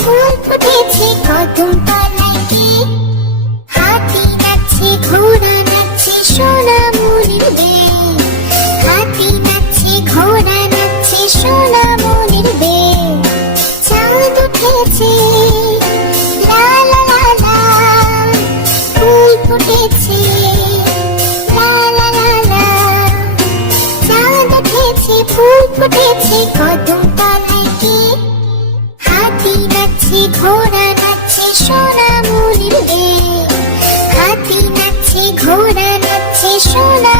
ফুল ফুটেছে কদম তলায় কি হাতি নাচছে ঘোড়া নাচছে সোনামণির বে হাতি নাচছে ঘোড়া নাচছে সোনামণির বে চাঁদ উঠেছে লা লা লা লা ফুল ফুটেছে লা লা লা লা চাঁদ উঠেছে ফুল ফুটেছে কদম তলায় কি হাতি নাচছে ঘোড়া নাচছে সোনামণির বে হাতি নাচছে ঘোড়া নাচছে সোনা